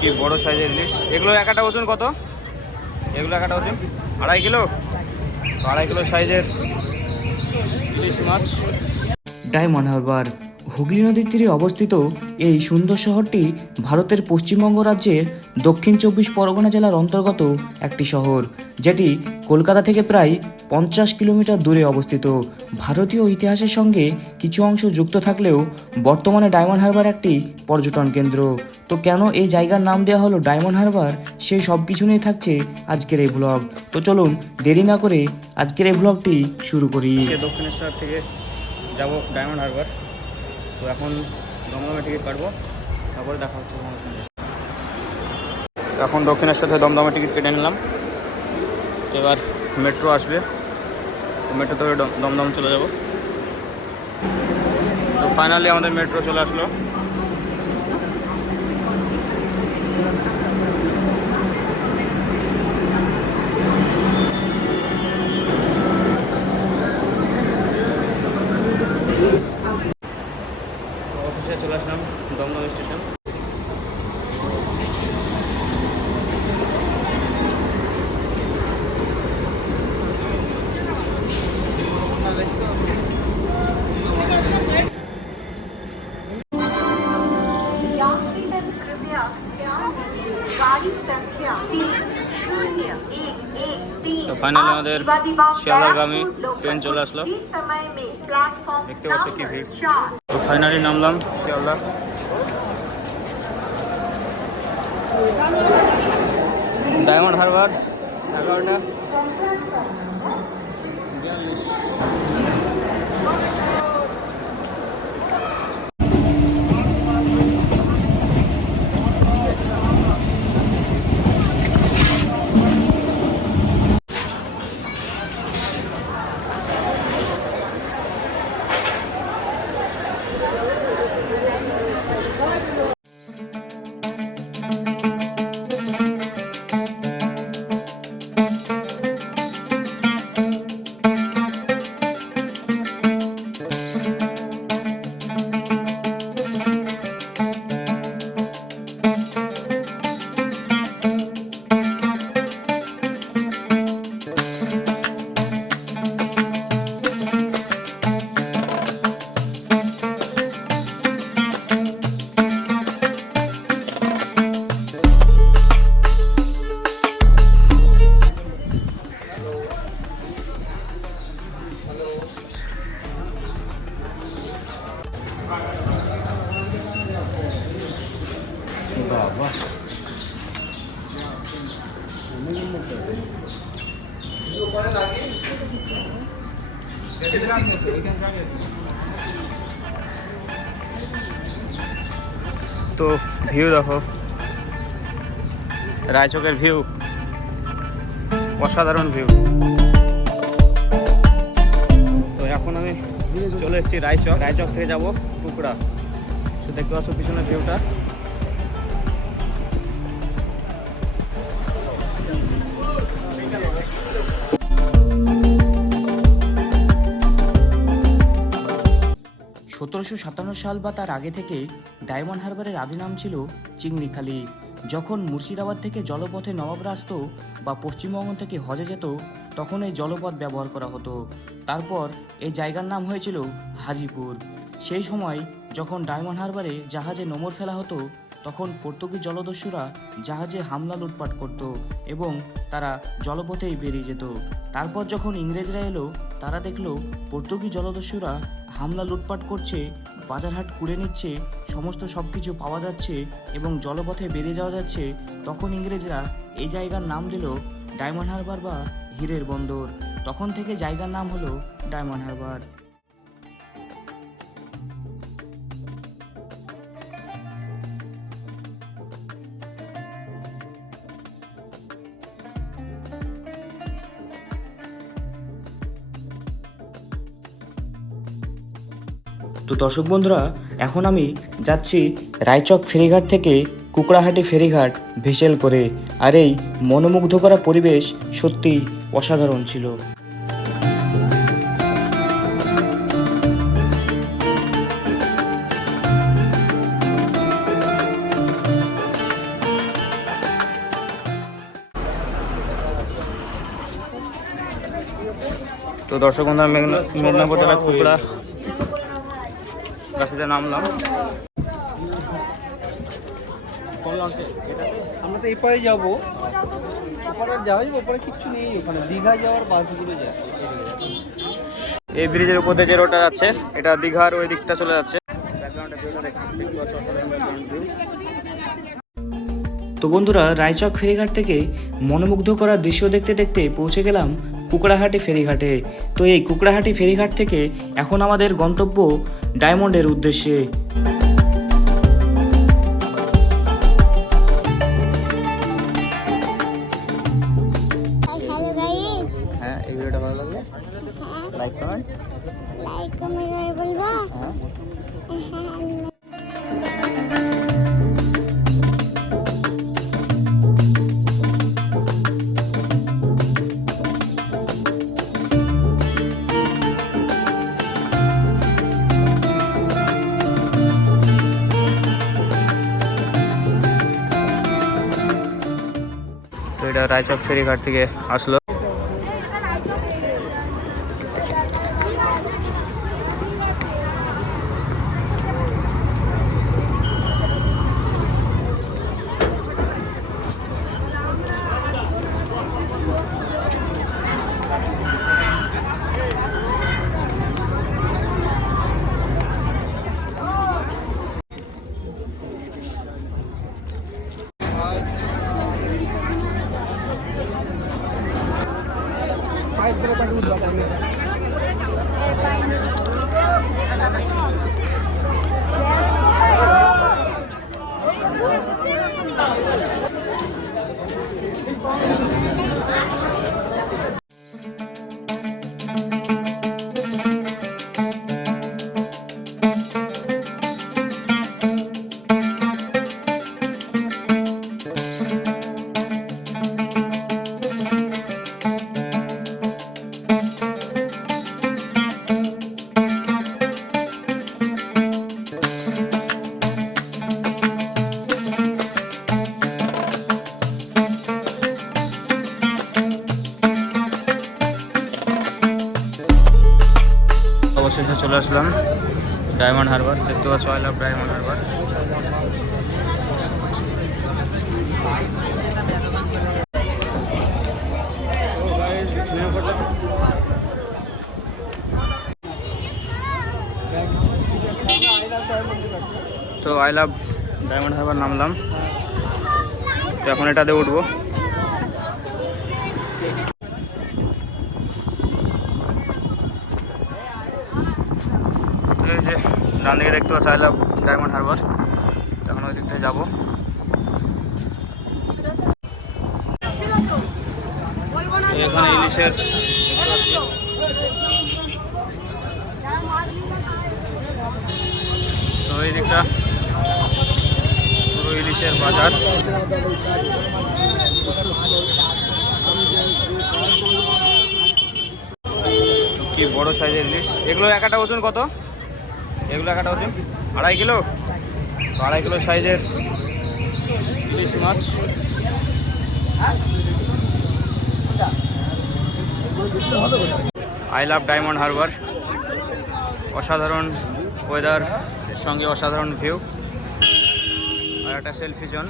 কি বড় সাইজের ইলিশ? এগুলো এক একটা ওজন কত? এগুলো এক একটা ওজন? আড়াই কিলো? আড়াই কিলো সাইজের ইলিশ মাছ। ডায়মন্ড হারবার হুগলি নদীর তীরে অবস্থিত এই সুন্দর শহরটি ভারতের পশ্চিমবঙ্গ রাজ্যের দক্ষিণ চব্বিশ পরগনা জেলার অন্তর্গত একটি শহর, যেটি কলকাতা থেকে প্রায় পঞ্চাশ কিলোমিটার দূরে অবস্থিত। ভারতীয় ইতিহাসের সঙ্গে কিছু অংশ যুক্ত থাকলেও বর্তমানে ডায়মন্ড হারবার একটি পর্যটন কেন্দ্র। তো কেন এই জায়গার নাম দেওয়া হলো ডায়মন্ড হারবার? সেই সব কিছু নিয়ে থাকছে আজকের এই ব্লগ তো চলুন দেরি না করে আজকের এই ব্লগটি শুরু করি। দক্ষিণেশ্বর থেকে যাব ডায়মন্ড হারবার। তো এখন দমদমে টিকিট কাটবো, তারপরে দেখা হচ্ছে তোমার সঙ্গে। এখন দক্ষিণেশ্বর থেকে দমদমে টিকিট কেটে নিলাম। তো এবার মেট্রো আসবে। তো মেট্রো দম- দমদম চলে যাব। তো ফাইনালি আমাদের মেট্রো চলে আসলো। তো অফিসে চলে আসলাম দমদম স্টেশন यात्रीगण कृपया ध्यान दीजिए गाड़ी संख्या तीन शून्य एक एक तीन তো ফাইনালি আমাদের শিয়ালদাগামী ট্রেন চলে আসলো। দেখতে পাচ্ছি কি ভিড়। তো ফাইনালি নামলাম শিয়ালদা। ডায়মন্ড হারবার এগারোটা। তো ভিউ দেখো। রায়চকের ভিউ। অসাধারণ ভিউ। তো এখন আমি চলে এসেছি রায়চক। রায়চক থেকে যাব টুকরা তো দেখতে পাচ্ছ পিছনে ভিউটা। সতেরোশো সাতান্ন সাল বা তার আগে থেকে ডায়মন্ড হারবারের আদি নাম ছিল চিংড়িখালি। যখন মুর্শিদাবাদ থেকে জলপথে নবাবরা আসতো বা পশ্চিমবঙ্গ থেকে হজে যেত, তখন এই জলপথ ব্যবহার করা হতো। তারপর এই জায়গার নাম হয়েছিল হাজিপুর। সেই সময় যখন ডায়মন্ড হারবারে জাহাজে নোমর ফেলা হতো, তখন পর্তুগিজ জলদস্যুরা জাহাজে হামলা লুটপাট করত এবং তারা জলপথেই বেরিয়ে যেত। তারপর যখন ইংরেজরা এলো, তারা দেখল পর্তুগিজ জলদস্যুরা হামলা লুটপাট করছে, বাজারহাট কুড়ে নিচ্ছে, সমস্ত সব কিছু পাওয়া যাচ্ছে এবং জলপথে বেরিয়ে যাওয়া যাচ্ছে। তখন ইংরেজরা এই জায়গার নাম দিল ডায়মন্ড হারবার বা হীরের বন্দর। তখন থেকে জায়গার নাম হলো ডায়মন্ড হারবার। তো দর্শক বন্ধুরা, এখন আমি যাচ্ছি রায়চক ফেরিঘাট থেকে কুকড়াহাটি ফেরিঘাট ভেসেল করে। আর এই মনোমুগ্ধ করা পরিবেশ সত্যি অসাধারণ ছিল। তো দর্শক বন্ধুরা মেদিনীপুর জেলার কুকড়া রাশিতে নামলাম। আমরা তো এপারে যাব। ওপারে যাওয়া যাবে ওপারে কিচ্ছু নেই ওখানে। দীঘা যাওয়ার বাসগুলো যায়। এই ব্রিজের উপর দিয়ে যে রোডটা যাচ্ছে এটা দীঘার ওই দিকটা চলে যাচ্ছে। তো বন্ধুরা রায়চক ফেরিঘাট থেকে মনোমুগ্ধ করার দৃশ্য দেখতে দেখতে পৌঁছে গেলাম কুকড়াহাটি ফেরিঘাটে। তো এই কুকড়াহাটি ফেরিঘাট থেকে এখন আমাদের গন্তব্য ডায়মন্ডের উদ্দেশ্যে। হ্যাঁ এই ভিডিওটা ভালো লাগলে? Like comment? লাইক কমেন্ট করে বলবা? হ্যাঁ। হ্যাঁ এটা রায়চক ফেরিঘাট থেকে আসলো। 这个观众比较 ini. ডায়মন্ড হারবার, দেখতে পাচ্ছ আই লাভ ডায়মন্ড হারবার। তো আই লাভ ডায়মন্ড হারবার নামলাম। তো এখন এটাতে উঠবো। ডান দিকে দেখতে পাচ্ছি আই লাভ ডায়মন্ড হারবার তখন ওই দিকটায় যাব। এখানে ইলিশের তো এই দিকটা পুরো ইলিশের বাজার। কি বড় সাইজের ইলিশ? এগুলো একাটা ওজন কত? এগুলো কাটা ওজন আড়াই কিলো? আড়াই কিলো সাইজের ইলিশ মাছ। আই লাভ ডায়মন্ড হারবার অসাধারণ ওয়েদার সঙ্গে অসাধারণ ভিউ আর একটা সেলফি জোন